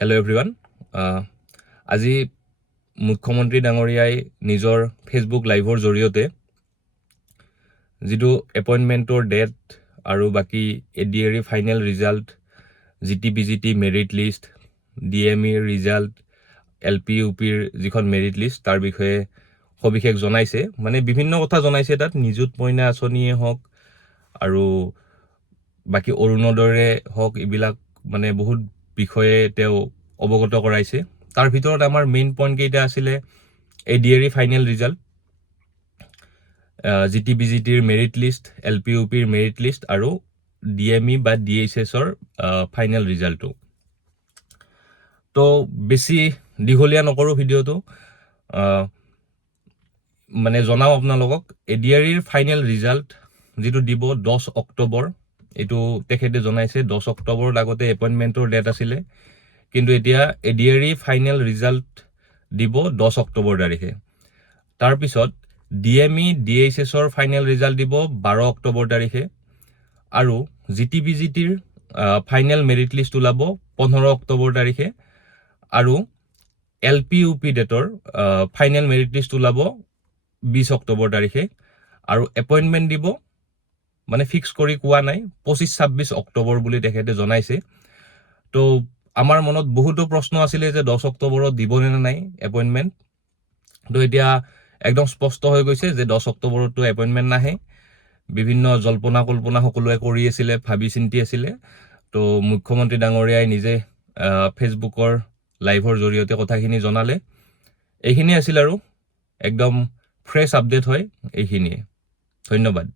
Hello' everyone. আজি মুখ্যমন্ত্ৰী ডাঙৰীয়াই নিজৰ ফেচবুক লাইভৰ জৰিয়তে যিটো এপইণ্টমেণ্টৰ ডেট আৰু বাকী ADAR final result, GT-PGT merit list, DMEৰ ৰিজাল্ট, LP UPৰ যিখন মেৰিট লিষ্ট তাৰ বিষয়ে সবিশেষ জনাইছে। মানে বিভিন্ন কথা জনাইছে তাত, নিযুত মইনা আঁচনিয়ে হওক আৰু বাকী অৰুণোদয়ে হওক, এইবিলাক মানে বহুত বিষয়ে তেওঁ অৱগত কৰাইছে। তাৰ ভিতৰত আমাৰ মেইন পইণ্ট কেইটা আছিলে ADAR ফাইনেল ৰিজাল্ট, GT-PGTৰ মেৰিট লিষ্ট, LP UPৰ মেৰিট লিষ্ট আৰু DME বা DHSৰ ফাইনেল ৰিজাল্টটো। তো বেছি দীঘলীয়া নকৰোঁ ভিডিঅ'টো, মানে জনাওঁ আপোনালোকক ADAR ফাইনেল ৰিজাল্ট যিটো দিব 10 অক্টোবৰ, এইটো তেখেতে জনাইছে। 10 অক্টোবৰত আগতে এপইণ্টমেণ্টৰ ডেট আছিলে, কিন্তু এতিয়া ADAR ফাইনেল ৰিজাল্ট দিব 10 অক্টোবৰ তাৰিখে। তাৰপিছত DME DHSৰ ফাইনেল ৰিজাল্ট দিব 12 অক্টোবৰ তাৰিখে আৰু GT-PGTৰ ফাইনেল মেৰিট লিষ্ট ওলাব 15 অক্টোবৰ তাৰিখে আৰু LP UP ডেটৰ ফাইনেল মেৰিট লিষ্ট ওলাব 20 অক্টোবৰ তাৰিখে আৰু এপইণ্টমেণ্ট দিব, মানে ফিক্স কৰি কোৱা নাই, 25-26 অক্টোবৰ বুলি তেখেতে জনাইছে। তো আমাৰ মনত বহুতো প্ৰশ্ন আছিলে যে 10 অক্টোবৰত দিবনে নাই এপইণ্টমেণ্ট। তো এতিয়া একদম স্পষ্ট হৈ গৈছে যে 10 অক্টোবৰতো এপইণ্টমেণ্ট নাহে। বিভিন্ন জল্পনা কল্পনা সকলোৱে কৰি আছিলে, ভাবি চিন্তি আছিলে। তো মুখ্যমন্ত্ৰী ডাঙৰীয়াই নিজে ফেচবুকৰ লাইভৰ জৰিয়তে কথাখিনি জনালে। এইখিনি আছিল আৰু একদম ফ্ৰেছ আপডেট হয় এইখিনিয়ে। ধন্যবাদ।